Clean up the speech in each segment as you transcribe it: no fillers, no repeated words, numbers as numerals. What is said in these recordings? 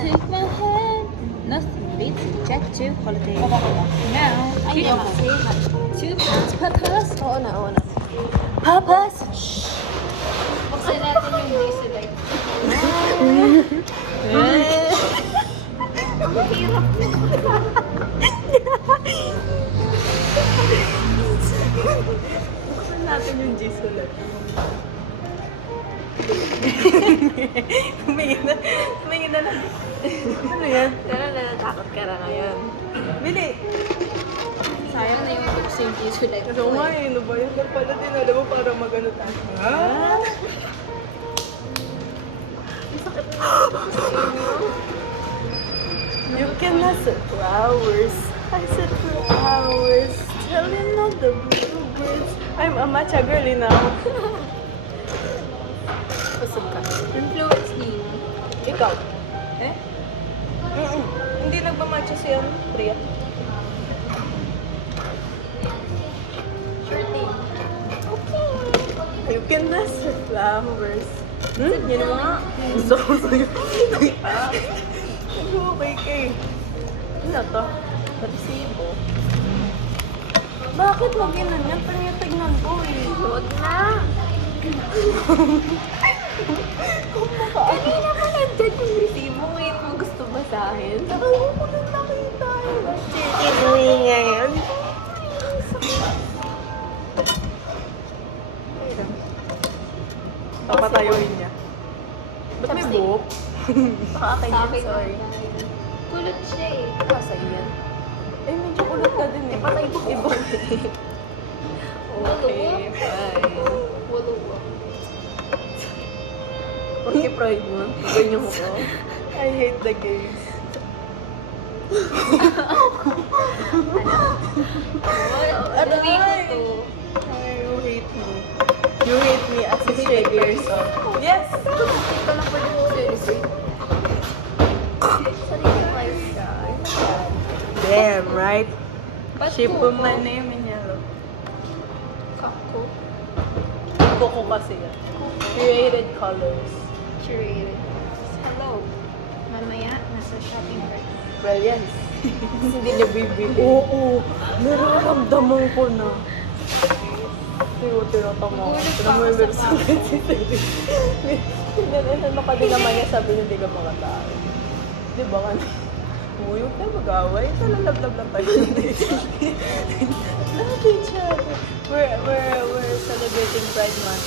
take my hand. Nothing beats a Jack 2 holiday. Now, Ay, you kasi. 2 pounds per person. Oo na, oo na. Papas! Buksan natin yung diesel light. Ang hirap. Buksan natin yung G-Sulat. Tumingin na lang. Ano yan? Pero natatakot ka na ngayon. Bili! Sayang na yung buksan yung diesel light. Kasi nga eh, ano ba yun? Pala din, alam mo, para magano tayo. You can set flowers. I said flowers. Telling all the bluebirds. I'm a matcha girly now. Pasok ka. Influence niyo. Ikaw? Eh? Hindi nagmamatcha siya, Priya. Sure thing. You can set flowers. Yan mo nga. Gusto ko sa'yo. Okay, kay. Ano to? Resibo. Bakit mo ginanyan? Tignan ko eh. Huwag na. Kanina pa nandyan yung resibo. Ngayon mo gusto basahin. Ayaw ko na nakita eh. Chikinuwi ngayon. Papatayuin niya. Ba't may Chopstick. buhok? Baka akin Sa yan, akin. sorry. Kulot siya eh. Baka sa'yo yan. Eh, medyo kulot ka din eh. Patay mo. Iba. Okay, fine. Walo. Porque pride mo. Ganyan mo ko. I hate the gays. Ano ko to? You hate me. You hate me as a shake yourself. Yes! Ito lang pwede mo seriously. Sarili life guys. Damn, right? Ba't Shape Coco? of my name in yellow. Kako. Coco kasi yan. Created colors. Curated. Hello. Mamaya, nasa shopping cart. Well, yes. Hindi niya bibili. Oo. Nararamdaman ko na. Tiro-tiro mo. Gulat Tiro pa mo ako yung sa website. Ano ka din naman niya sabi hindi ka makatao. Di ba nga? Uy, huwag tayo mag-away. Talablab lang tayo. Love each other. We're celebrating Pride Month.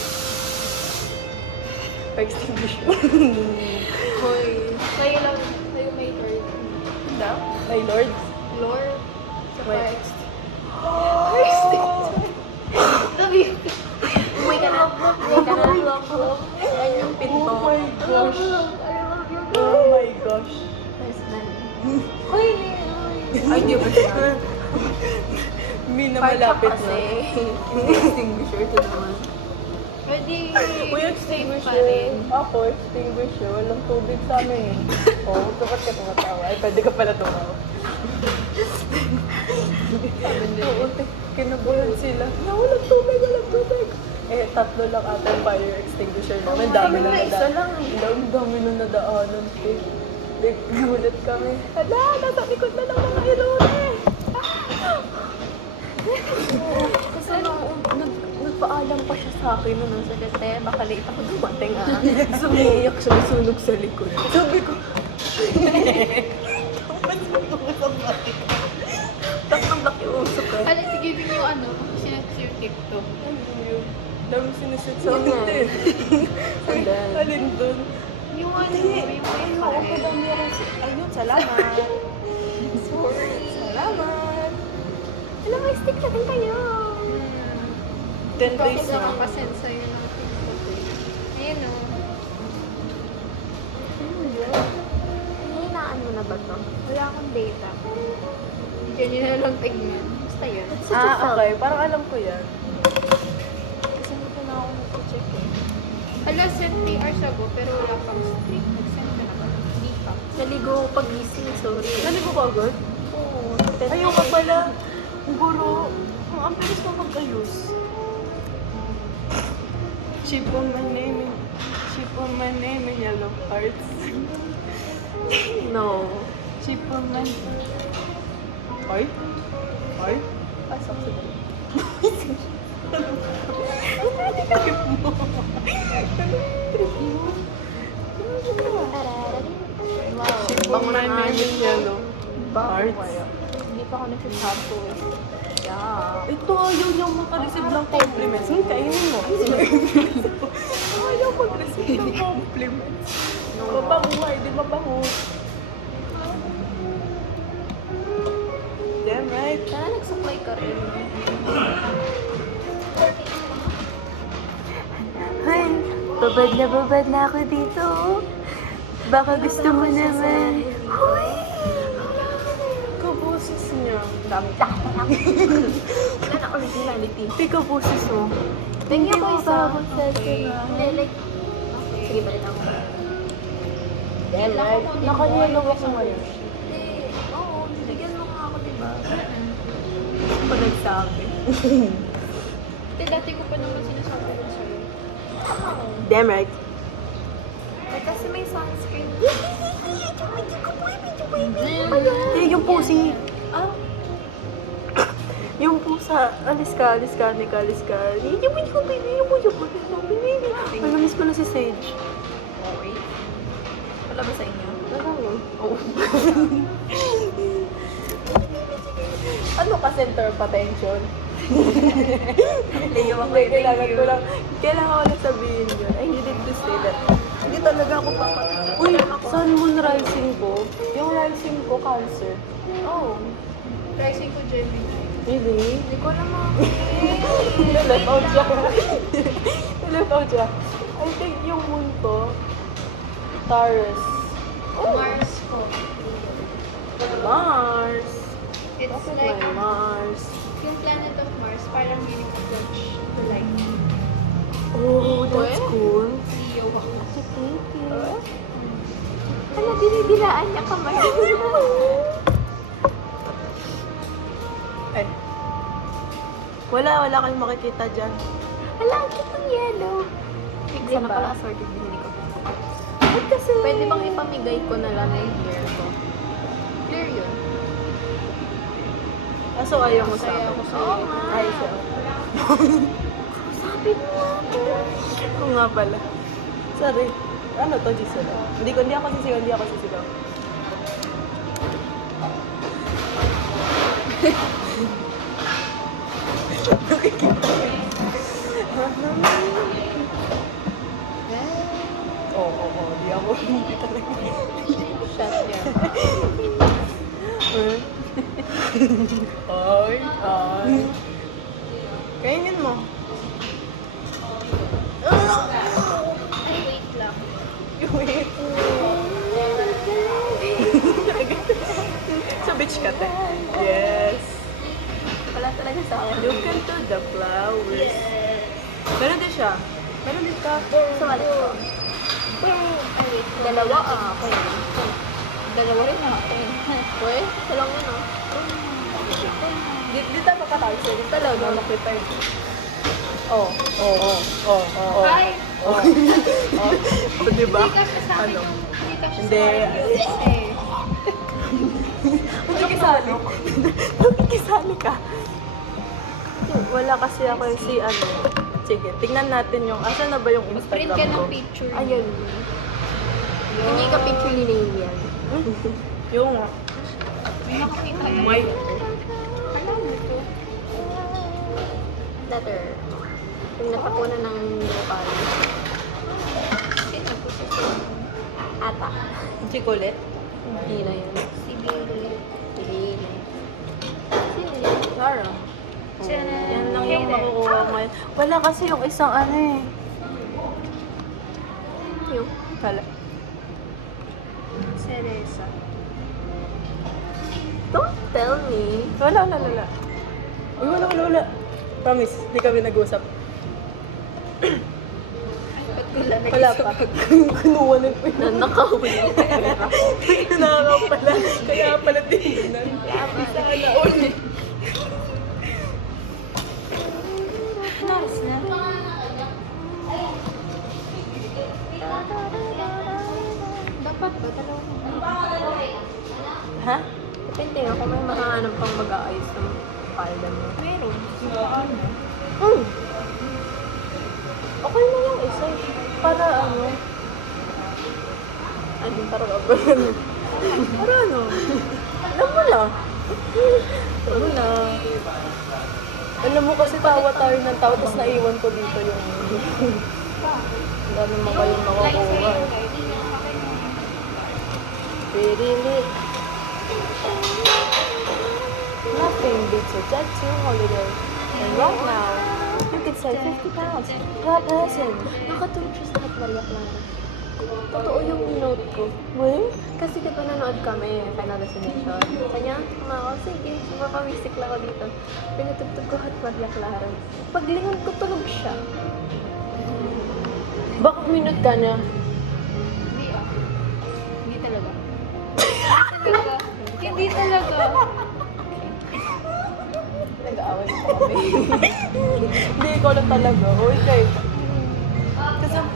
Extinguisher. Hoy. Kayo lang. Kayo may Lord. No? My lord? Lord. Sa Wait. Sabi. Uy ka na. Uy ka na. Ayan yung pinto. Oh my gosh. I love you. Oh my gosh. Nice na. Uy, Ay, di ba siya? May na malapit na. Extinguisher to naman. Pwede. Uy, extinguisher. Ako, extinguisher. Walang tubig sa amin eh. Oo, dapat ka tumatawa. Ay, pwede ka pala tumawa. Oo, kinabulan sila. Na, walang tubig, walang tubig. Eh, tatlo lang ata yung fire extinguisher namin. Dami na isa lang. Ang dami na nadaanan ko. Gulat kami. Hala, nasa likod na lang mga ilone. Kasi nagpaalam pa siya sa akin nung nasa Lete. Baka late ako dumating ah. Sumiiyak siya, sunog sa likod. Sabi ko, tatlong laki usok ka. Ano, sige din yung ano, sinat yung TikTok. Ano yun? Dami sinusit sa akin din. Andan. Alin dun? Yung ano, Hindi. yung Ayun, okay daw meron si... Ayun, salamat. Sorry. Salamat. Alam mo, stick na din kayo. 10 days Bakit na. nakapasend sa'yo ng TikTok eh. Ayun o. Hinihinaan mo na ba to? Wala akong data. Diyan yun na lang tignan. Basta yun. Okay. Parang alam ko yan. Kasi hindi na ako nag-check eh. Hala, 70 hours ago, pero wala pang streak. Nag-send ka na ba? Hindi pa. Naligo ko pag-gising, sorry. Naligo ka agad? Oo. Ayaw ka pala. Guro. Ang bilis mo mag-ayos. Chip on my name in yellow hearts. No. Chipon man. Ay? Ay? Pasok sa dali. Wow. Bango ng anis niya, no? Bakit Hearts. kaya? Hindi pa ako nagsasampo eh. Yeah. Ito, ayaw niyang makareceive ng compliments. Kainin mo. Ayaw mag-receive ng compliments. Mabango nga, hindi mabango. Damn right. Sana nagsuklay ka rin. Ay, babad na ako dito. Baka gusto mo naman. Huy! Kaboses niya. Dami. Wala na originality. Ikaw boses mo. Tingin ko isa. Okay. Like, Sige, balik ako. Damn right. Nakaniyalaw ako ngayon. oo, bigyan mo nga ako, diba? Pa nagsabi. Dati ko pa naman sinasabi ko sa'yo. Damn right. Eh, kasi may sunscreen. Eh, yung pusi. Ah, Yung pusa. Alis ka. Yung mo yung baby. Ano, miss ko na si Sage. okay. Wala ba sa inyo? Oh. Ano ka center of attention? Leo ako. Kailangan ko lang sabihin yun. I needed to say that. Hindi talaga ako Uy, sun moon rising ko. Yung rising ko, Cancer. Oh. Rising ko Gemini. Really? Hindi ko naman. Left out siya. Left out siya. I think yung moon ko, Taurus. Mars ko. Mars. It's Bakit like, may Mars? yung planet of Mars, parang yung approach to light. Oh, that's cool. Leo ako. Hala, dinidilaan niya kamay. Ay. Wala kayong makikita dyan. Hala, ang cute ng yellow. Diba? Sana pala assorted binili ko. Ba't kasi? Pwede bang ipamigay ko na lang yung hair ko? Clear yun. Aso ayaw mo sa Masaya akin. ako sa'yo. Oo nga. Ay, siya. Sabi mo ako. Oo nga pala. Sorry. Ano to, Gisela? Hindi ako sisigaw. Oo, di ako. Hindi talaga. Shot niya. Ay. Kainin mo. Ay, wait lang. Wait. Sa beach ka, te. Yes. Wala talaga sa akin. Look into the flowers. Meron din siya. Meron din ka. Sa wallet ko. Ay, wait. Dalawa okay. Dalawa rin na ako. Uy, ito lang yun ah. Di tayo makakagsa. Di talaga makita yun. Oh. Hi! Oh, diba? Hindi kasi sa akin Ano? yung... Hindi kasi Hindi. sa akin yung eh. Nakikisali. Nakikisali ka. Wala kasi ako yung si ano. Sige, tingnan natin yung... Asan na ba yung Mag-print Instagram ka ko? ng picture. Ayun. Hindi ka picture ni Name yan. Yung nga. May nakakita yun. My... Alam mo ito. Letter. Yung natapunan ng lokal. Sino po sa Ata. Chocolate? Hindi na yun. si Billy? Hindi na. Sino yun? Clara. Tiyan. Yan lang yung makukuha ko ngayon. Wala kasi yung isang ano eh. Yung. Kala. Cereza. Don't tell me. Wala. Uy, wala. Promise, hindi kami nag-usap. Ba't ko lang Wala pa. Kinuha na po yun. Nanakaw niya. Nakakaw pala. Kaya pala tingnan. Sana all. Nice na. Dapat ba? Dalawa. Ha? Tingnan ako may makahanap pang mag-aayos ng palda mo. Meron. Paano? Okay na yung isa. Para ano? Ano? Para ano? Para ano? Alam mo na. Alam mo na. Alam mo kasi tawa tayo ng tao, tapos naiwan ko dito yung... Wala naman kayong makakuha. Very lit. Nothing beats a Jet 2 holiday. And right now, you can save 50 pounds per person. Nakatulog siya sa Maria Clara. Totoo yung note ko. Well, kasi diba nanood kami, Final Destination. Kanya, sige, makamisik lang ako dito. Pinatugtog ko Hot Maria Clara. Paglingon ko, tulog siya. Bakit minute ka na? Hindi ah. Hindi talaga. Hindi talaga. Nag-aaway pa kami. Hindi, ikaw lang talaga. O, ikaw. Kasi ang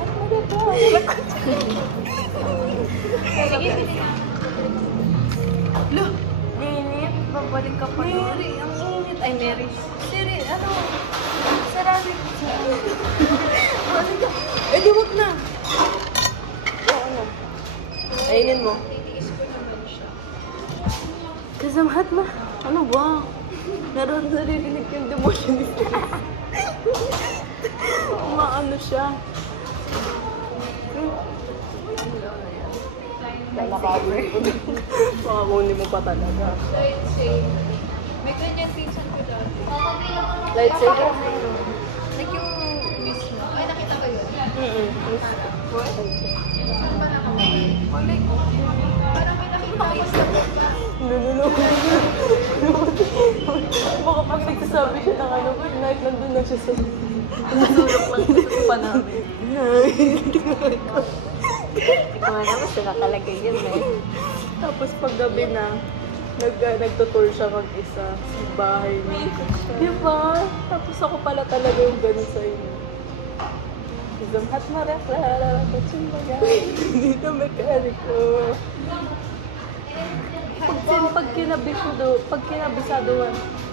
Sige, hindi na. Lo! Ninit, babalik ka pa. Mary, ang init. Ay, Mary. Siri, ano? Sarami. Balik ka. Eh, di wag na. O, ano? Ainin mo. Titiis ko naman siya. Kasamahat na. Ano ba? Naririnig yung demotion ni Siri. Maano siya. Nakakawin ko. Makakunin mo pa talaga. Lightsaber. May ganyan pinsan ko dati. Lightsaber? Like yung miss mo. Ay, nakita ko yun. What? Saan ba nakawin? Malay ko. Parang may nakita ko sa baba. Baka pag nagsasabi siya ng ano, good night, nandun na siya sa... Nasulok lang sa pa namin. Ikaw nga naman, sila kalagay yun eh. Tapos pag gabi na, nagtutour siya mag-isa sa bahay niya. Diba? Tapos ako pala talaga yung ganun sa inyo. Isang hat na rin, kachin bagay. Dito mekaniko.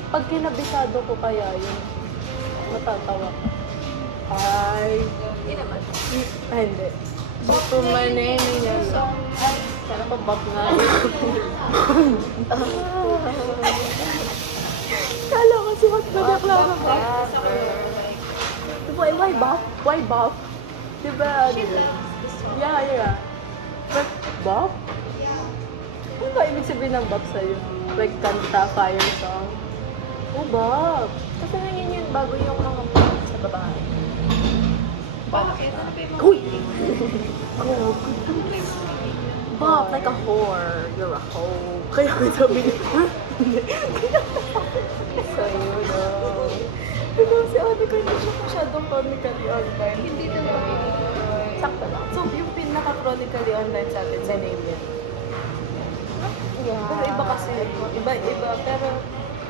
Pag kinabisado ko kaya yun, matatawa ka. Ay, hindi naman. Ay, hindi. Bato maneni niya sa... Sana pa bak nga. Kala ko si Hot na naklaro ba? Why buff? Why buff? Diba? Yeah. But buff? Ano ba ibig sabihin ng buff sa'yo? Like kanta, fire song? Oh, buff! Kasi ngayon yun, bago yung mga buff sa babae. Bakit? Ano ba yung mga Uy! Oh, buff, like a whore. You're a hoe. Kaya ko sabi niya, ha? Hindi. Sa'yo daw. Pero si Ate ko hindi siya masyadong chronically online. Hindi talaga. Sakto lang. So, yung pinaka-chronically online sa atin, sa name yan. Yeah. Pero iba kasi. Iba. Pero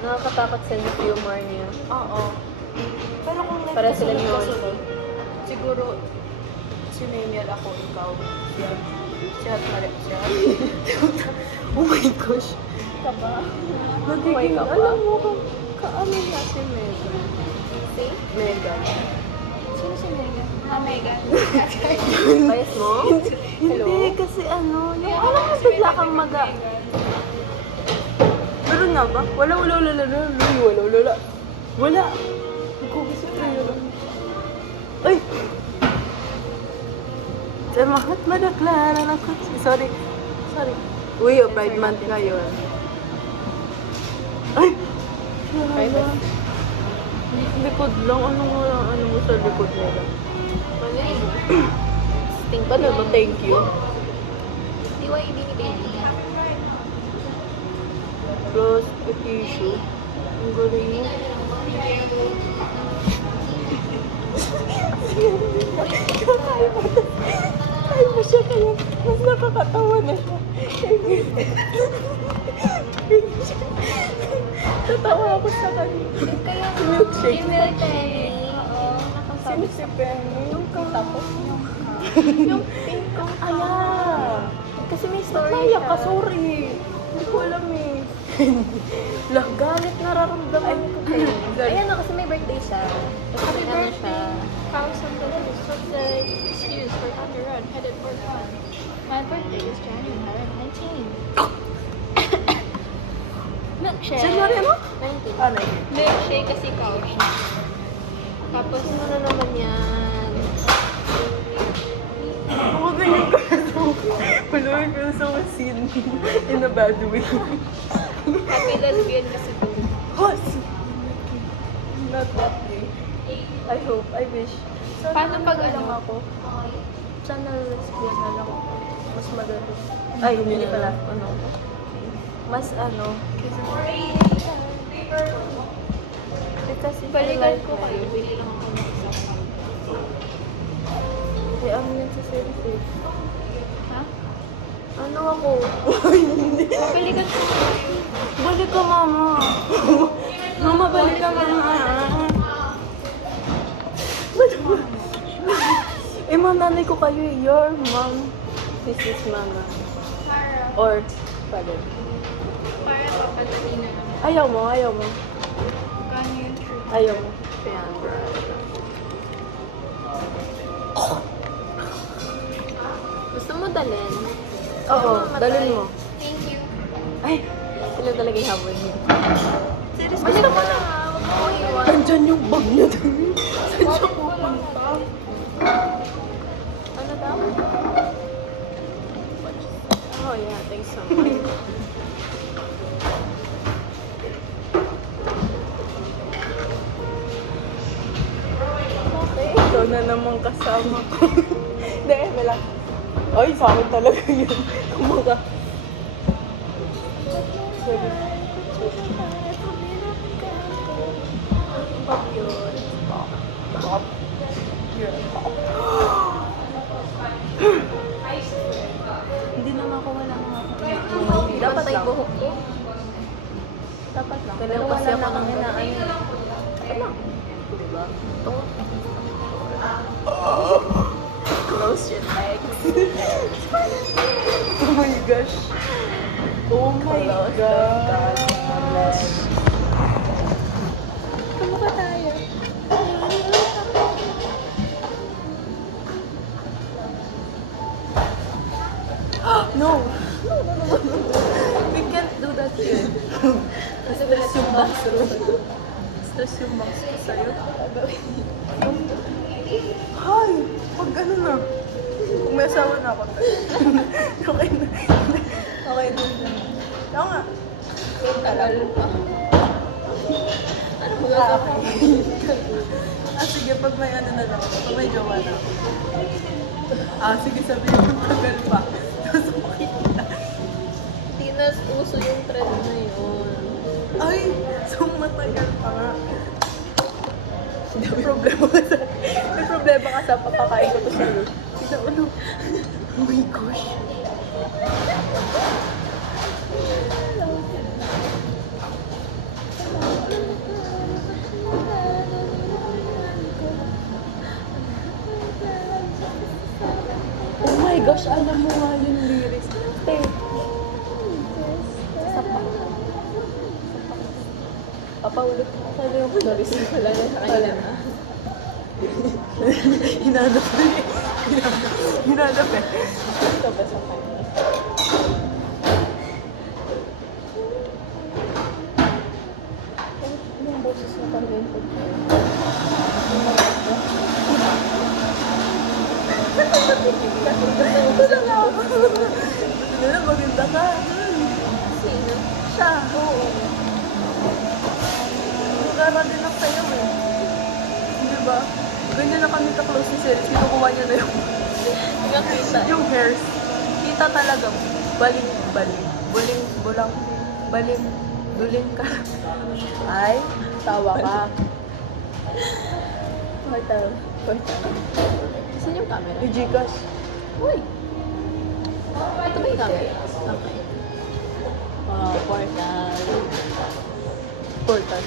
nakakatakot sa humor niya. Oo. Pero kung Para sila nagkasunod ni Oli. kasunod, siguro si Namiel ako, ikaw, siya. Siya at Maria siya. Oh my gosh. Kaba. Nagiging, ka pa? alam mo, kaano na si Megan. Si? Megan. Sino si Megan? Ah, Megan. Bias mo? Hindi, kasi ano, yung alam mo bigla kang Meron nga ba? Wala. Wala. Nagkugusto ko yun. Ay! Samahat madaklara ng kutsi. Sorry. Uy, Pride Month ngayon. Ay! Wala. Likod lang. Ano mo sa likod nila? Ano yun? Ano ba? Thank you. DYB ni Baby. Plus, tissue. Ang galing mo. Kaya mo siya kaya mas nakakatawa na siya. Tatawa ako sa kanya. Kaya Si Milkshake. Oo. Sino si Penny? Yung tapos yung pink kong Kasi may story siya. Sorry. Hindi ko alam Lah, galit nararamdaman ko pa yun. Galit. Ayan o, kasi may birthday siya. Happy Ano birthday. siya? House on the list. What's the excuse for on the run? Headed for fun. My birthday is January 19. Milkshake. January ano? 19. Ah, 19. Milkshake kasi couch. Tapos, Sino na naman yan? Ako ganyan ko na ito. Puluhin ko sa scene in a bad way. happy lesbian kasi to. Hot! Not that way. I hope, I wish. Sana Paano pag lang ano? ako? Sana lesbian na lang ako. Mas madali. Ay, hindi pala. Ano? Mas ano? Because if I Balikan like ko kayo. Bili lang ako ng isa. Ay, ano yan sa selfie? Ha? Ano ako? Balikan ko kayo. Balik ka, mama. Mama, balik ka, mama. Eh, ma'am, nanay ko kayo eh. Your mom. This is mama. Para. Or, father. Para papadali na lang. Ayaw mo, ayaw mo. Gano yung true? Ayaw mo. Ayan, bro. Gusto mo dalhin? Oo, Mamatay. dalhin mo. Thank you. Ay, Sila talaga yung habol niya. Serious Balik mo na. Huwag mo iwan. nandyan yung bag niya dun. Saan siya pupunta? Ano daw? Oh yeah, thanks so much. Okay, ikaw na naman kasama ko. Hindi, wala. Ay, sa akin talaga yun. Kumaga. Sorry. Pop yun. Pop. You're a pop. Hindi na ako wala mga Dapat ay lang. buhok ko. Dapat lang. Pero kasi ako nang inaano. Ano? Diba? Ito. Close your legs. Oh my gosh. Oh my God. Bless. Kumaka tayo. No. We can't do that here. Stress yung bathroom. Stress yung box ko sa'yo. Hi! Pag ano na. Kung may asawa na ako. Okay na. Okay din. Oo nga. Tagal pa. Ano ba Ah, okay. Sige, pag may ano na lang. Pag may jowa na ako. Sige, sabihin mo tagal pa. Tapos makikita. Hindi na uso yung trend na yun. Ay! So matagal pa nga. May problema ka sa... May problema ka sa papakain ko to sa'yo. Sino ano? Oh my gosh. Oh my gosh, alam mo nga yung lyrics. Te. Sapak. Papaulot ko pala yung lyrics. Wala na sa kanila na. Hinanap din eh. Hinanap eh. Ito ba sa kanila? Yung boses na talented ko. Ano na, maganda ka. Sino? Siya. Oo. Magkara din ako sa'yo eh. Di ba? Ganyan na kami ka-close ni Ceres. Kinukuha niya na yung, Nakita. yung hairs. Kita talaga. Baling, baling. Buling, bulang. Baling, duling ka. Ay, tawa ka. Portal. Portal. Saan yung camera? Yung Gcash. Uy! Ito ba yung camera? Okay. Portal. Portal.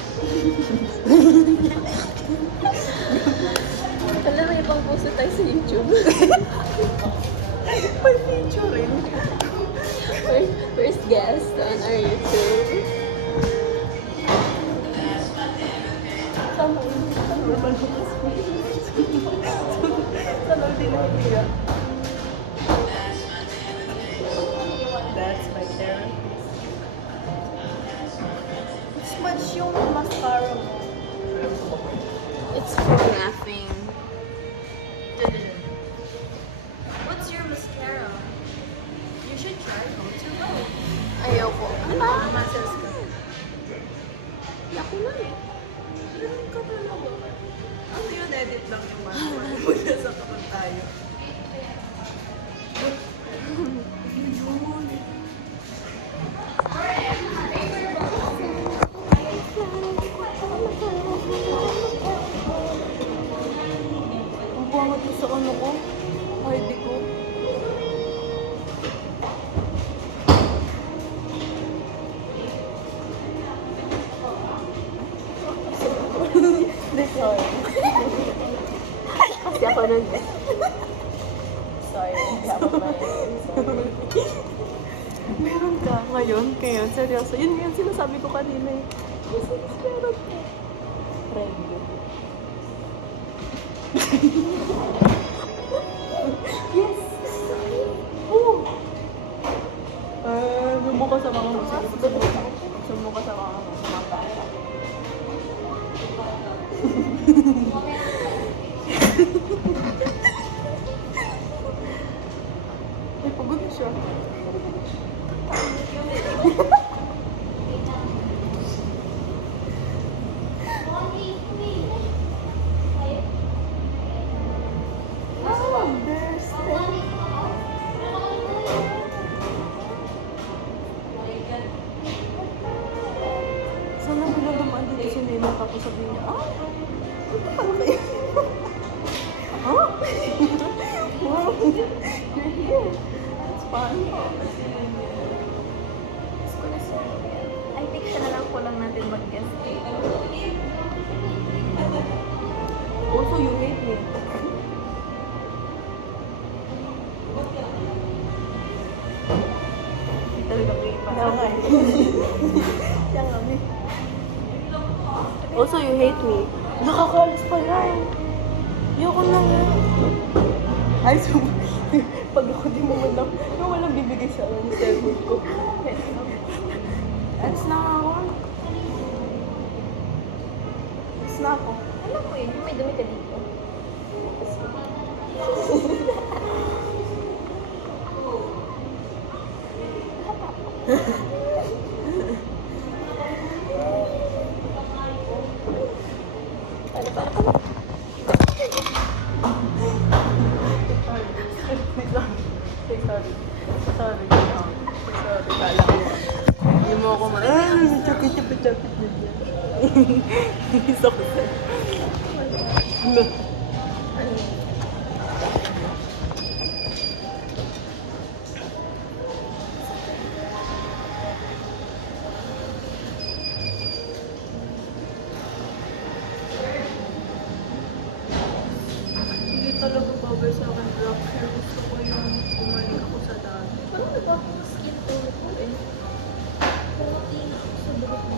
Alam mo, ibang puso tayo sa YouTube. May feature rin. First guest on our YouTube. much yung mascara mo? It's for nothing. What's your mascara? You should try Go to Go. Ayoko. Masses ka. Ako na eh. Meron ka talaga. Ano yun? Edit lang yung mascara. Mula sa kapag tayo. Ang bangat ko sa ano ko. ID ko. Hindi, sorry. Kasi ako nun. Sorry, hindi ako sorry. Meron ka ngayon, seryoso. Yun nga yung sinasabi ko kanina eh. Yes, meron ka. Friend. Yes! Oh! Sumuka sa mga musik. Sumuka sa mga bata. Ay, pagod na siya. Sana bilang dumaan dito si Nina tapos sabihin niya, ano kayo? Huh? Wow, you're here. That's fun. I think siya na lang po lang natin mag-guest. Also, you hate me. Hindi talaga may ipa. Kaya nga eh. Kaya nga eh. Also, you hate me. Nakakalis pa yan. Ayoko na nga. Ay, so, pag ako di mo man lang, yung walang bibigay sa akin yung cellphone ko. That's na ako. That's na ako. Alam mo yun, yung may dumi ka dito. Sorry. Kala ko. Hindi mo ako chapit na dyan. Isa ko sa'yo. Hindi talaga babay sa akin drop hair. Gusto ko yung umalik ako sa dati. Parang nagpapang skin tone ko eh. Pero tingin ako sa buhok mo.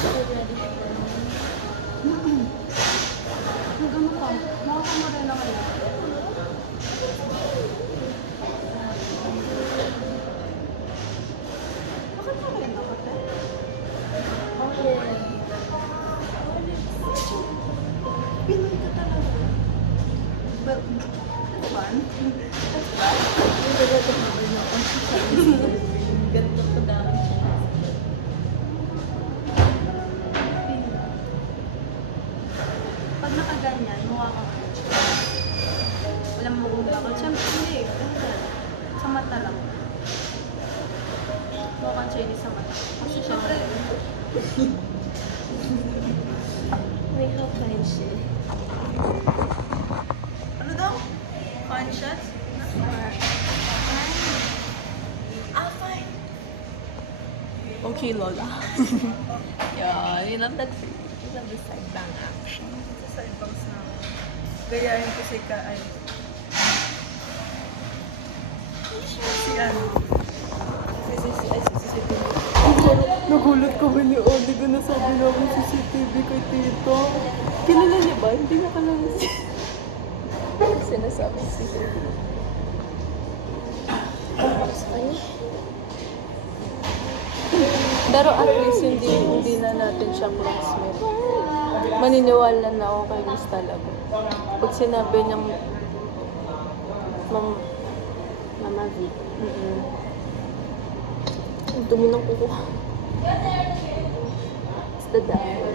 So ready siya pa naman. Nagano ka? Makakamorena ka na. Bakit morena ka, te? Okay. Pinoy ka talaga. Well, that's fun. That's fun. Ganito ko dami siya. Pag nakaganyan, mukha kang walang mukong bakit. Siyempre, hindi. Ganyan. Sa mata lang. Mukha kang Chinese sa mata. Kasi siyempre, Wait, how fine she? ano daw? Fun shots? Fine. Okay, Lola. Yeah, you love that face. You love the side bang action. Sa side bangs na. Gayahin ko si Kaay. Si ano? Si Nagulat kami ni Oli ko na sabi namin CCTV kay Tito. Kilala niya ba? Hindi na kalala siya. Sinasabi si That's funny. Pero at least hindi na natin siya classmate. Maniniwala na ako kay Miss talaga. Pag sinabi niyang Mama V. mm Ang dumi ng kuko. Basta dahil.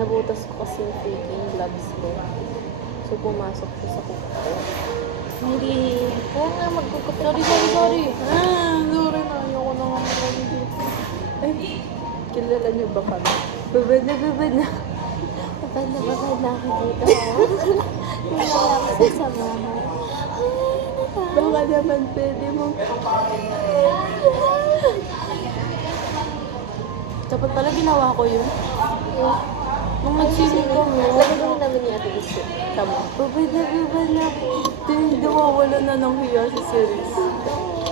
Nabutas ko kasi yung freaking gloves ko. So, pumasok ko sa kuko. Hindi. Kaya nga magkukup. sorry. Sorry na. Ayoko na nga marami dito. Ay, kilala niyo ba kami? Babad na. Babad na ako dito. Wala ako sa samahan. Baka naman pwede mo. Dapat pala ginawa ko yun. Nung nagsinig kami. Lagay namin ni Ate Isko. Tama. Babad na. Nawawala na ng hiya si Ceres.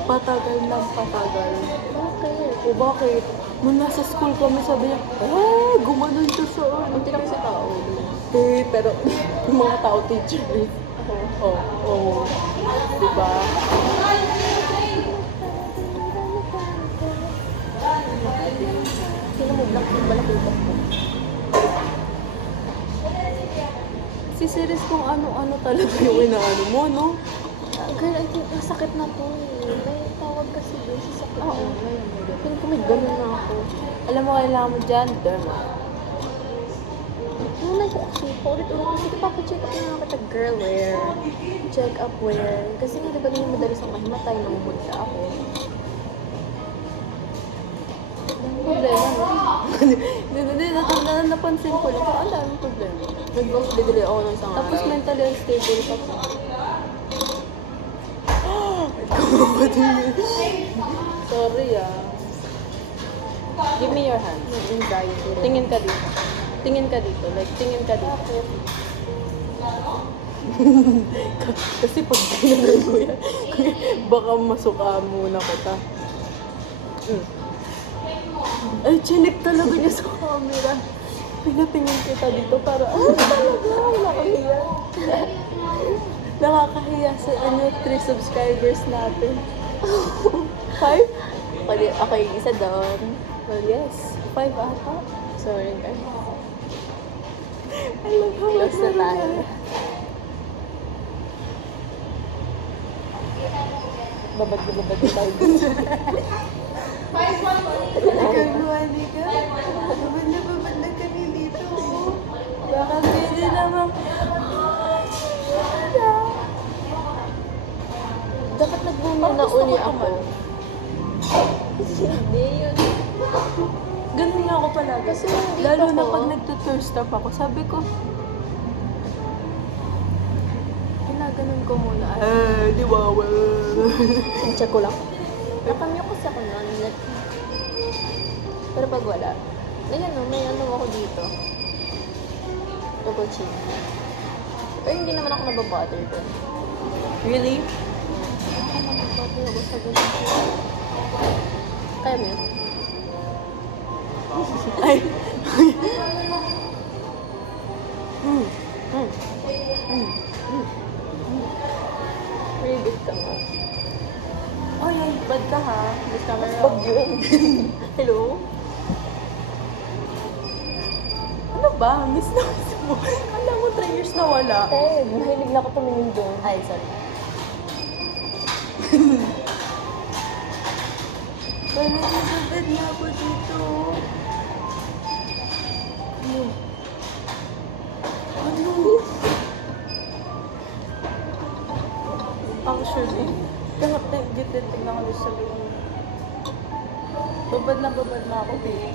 Patagal. Bakit? O bakit? Nung nasa school kami, sabi niya, gumanon siya sa ano. Ang tinang sa tao. Pero yung mga tao teacher eh. Oo. Diba? Sino mo black yung malaki ko? Si Ceres kung ano-ano talaga yung inaano mo, no? Girl, I think nasakit na to eh. May tawag kasi doon sa sakit Oo. na. Pero kung may ganun na ako. Alam mo, kailangan mo dyan, derma. Nung nag-check ko, ulit-ulit kasi papacheck up na lang kita, girl, where? Check up where? Kasi nga diba ganyan madalas ang mahimatay, namumulta ako. Ang problema, no? Hindi, napansin ko lang. Ang daming problema. Nag-bidili ako ng isang Tapos araw. mentally unstable ka pa. Sorry Give me your hand. May anxiety rin. Tingin ka dito. Tingin ka dito. Kasi pag ginagawa ko yan, baka masuka muna kita. Ay, chinik talaga niya sa camera. Pinatingin kita dito para, talaga, nakakahiya. Nakakahiya sa 3 subscribers natin. 5? Okay, isa doon. Well, yes. 5 ata. Sorry, guys. I love how Close na tayo. Babad na tayo dun. Nagkagluwali ka? Babad na kami dito. Baka pwede naman. Dapat nagbumang na uli ako. Hindi yun. Ganun nga ako palagi. Kasi nandito Lalo na ko. pag nagtutour stop ako, sabi ko, ginaganon ko muna. Di ba? Check ko lang. Nakamyo kasi ako noon. Pero pag wala, may ano ako dito. Double chin. Pero hindi naman ako nababother doon. Really? Ako nababother ako sa ganun. Kaya mo yun? Ay. Really good ka mo. Oh, yan. Bad ka ha. Miss camera. Bag yun. Hello? Ano ba? Miss na miss mo. Kala mo 3 years na wala. Eh, mahilig na ako tumingin doon. Ay, sorry. Kaya nagkakabad na ako dito. Ano? Actually, tingnan ko sa sabihin. Babad na ako, babe.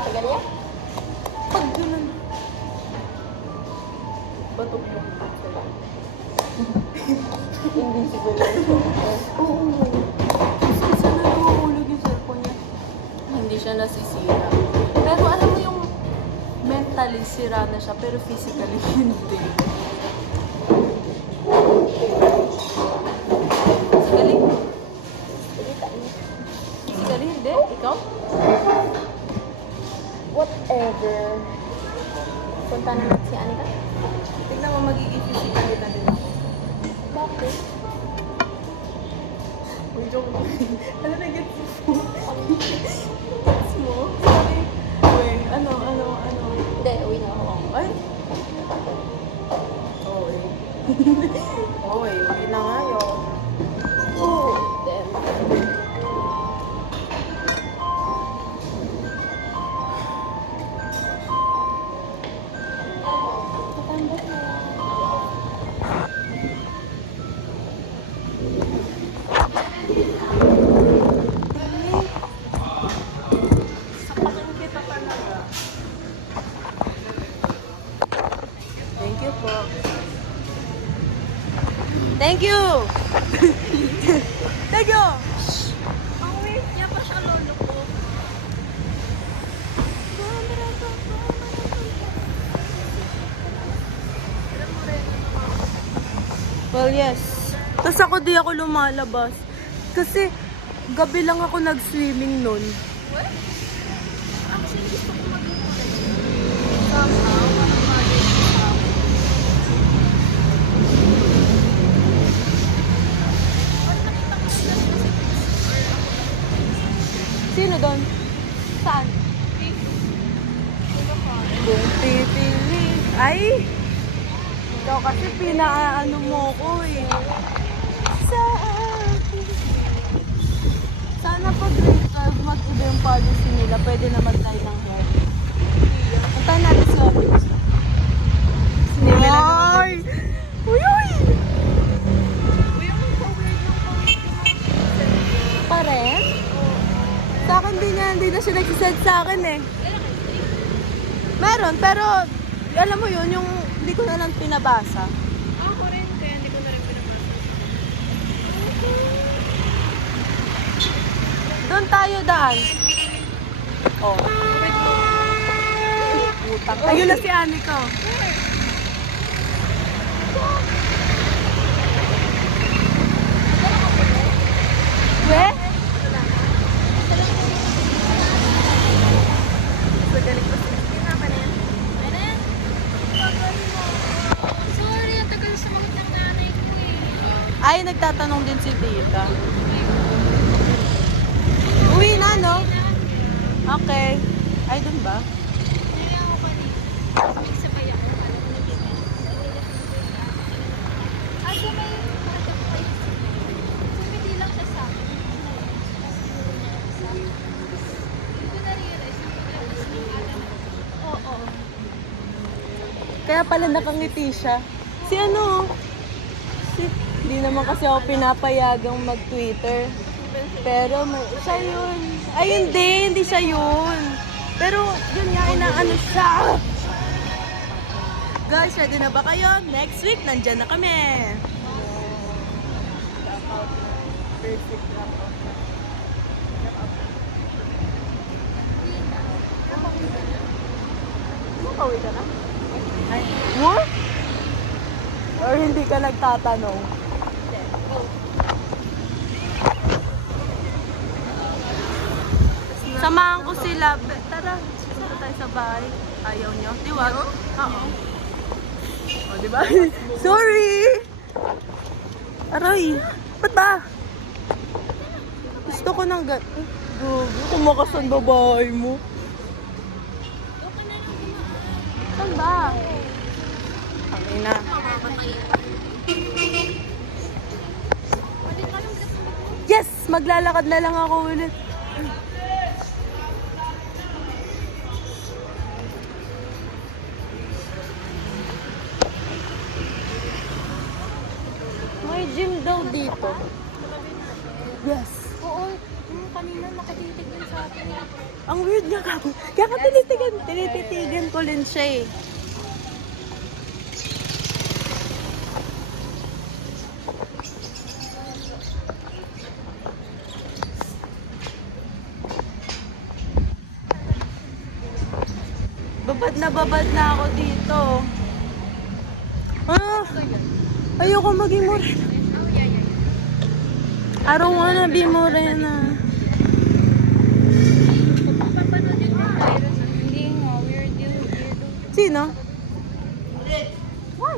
Tagal niya? Pag ganun. Batok mo. Invisible lang siya. Oo. Kasi sana nahuhulog yung cellphone niya. Hindi siya nasisira. Pero alam mo yung mentally sira na siya, pero physically hindi. Physically? Physically hindi? Ikaw? Whatever. Punta na natin si Anika. Tignan mo, magiging physically na din ako. Bakit? Uy, joke lang. Ano na gets mo? Gets mo? Sorry. Wait, ano? Hindi, uwi na ako. Ay! Oy. Oy, hindi na nga yun. Oh, then. Tatambot na. Sapakin kita talaga. Thank you po. Thank you! Thank you! Ang weird niya pa siya lolo ko. Well, yes. Tapos ako di ako lumalabas. Kasi gabi lang ako nag-swimming nun. What? Actually, gusto ko maging somehow, parang bagay ko sa akin. Parang nakita ko sila sa picture. Sino doon? Saan? Sino ka? Kung pipili. Ay! Ikaw kasi pinaano mo ko eh. Sa akin. Sana pag grade 12 mag-iba yung policy nila. Pwede na mag-dye ng hair. Puntahan natin sa office. Ay! Uy! Uy! Uy, ang weird ng pangit. Pa rin? Sa akin hindi na siya nagsisend sa akin eh. Meron, pero alam mo yun, yung hindi ko na lang pinabasa. Ako rin, kaya hindi ko na rin pinabasa. Doon tayo daan. Oh. Wait mo. Putang. Ayun na si Ani ko. We? Magaling pa siya. Kinama na yan. Ayan. Pagawin mo. Sorry, ang tagal sumagot ng nanay ko eh. Ay, nagtatanong din si Tita. Uwi na, no? Okay. Ay, dun ba? Kaya ako pa rin. May sabay ako. Ah, siya may sumili lang siya sa akin. Hindi ko na-realize na paglapas ng alam. Oo. Kaya pala nakangiti siya. Si ano? Hindi naman kasi ako pinapayagang mag-Twitter. Pero siya yun. Ay, hindi siya yun. Pero yun nga, inaano siya. Guys, ready na ba kayo? Next week, nandyan na kami. Perfect lang. Makauwi ka na? Ay, what? Or hindi ka nagtatanong? Samahan ko sila. Tara, sasama tayo sa bahay. Ayaw niyo? Di wag? Oo. O, di ba? Sorry! Aray! Ba't ba? Gusto ko ng kumakas ang babae mo. Saan ba? Ang ina. Yes! Maglalakad na lang ako ulit. May gym daw dito. Yes. Oo, kanina nakatitig din sa akin. Ang weird niya ka. Kaya ka tinititigan ko rin siya eh. Babad na ako dito. Ah, ayoko maging morena. Oh, yeah. I don't wanna be morena. Papanoodin mo tayo. Hindi nga, weird. Sino? Why?